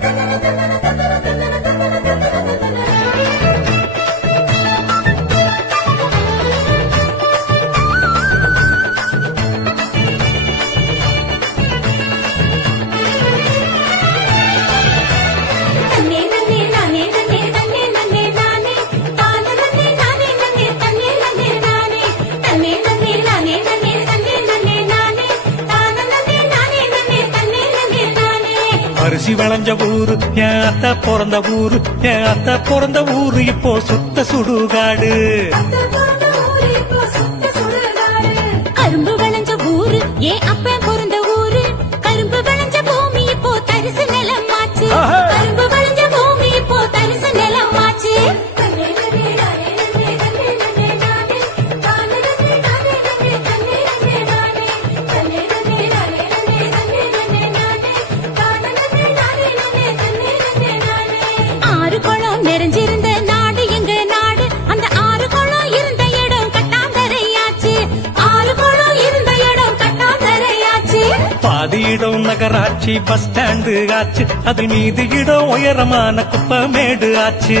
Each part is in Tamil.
da da da ஊசி விளைஞ்ச ஊரு என் அத்தை பிறந்த ஊரு என் அத்தை பிறந்த ஊரு இப்போ சுத்த சுடுகாடு. மாநகராட்சி பஸ் ஸ்டாண்டு ஆச்சு. அதில் மீது இடம் உயரமான குப்பமேடு ஆச்சு.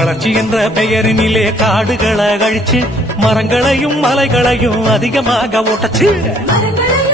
வளர்ச்சி என்ற பெயரினிலே காடுகளை அழிச்சு மரங்களையும் மலைகளையும் அதிகமாக ஓட்டச்சு. மரங்கள்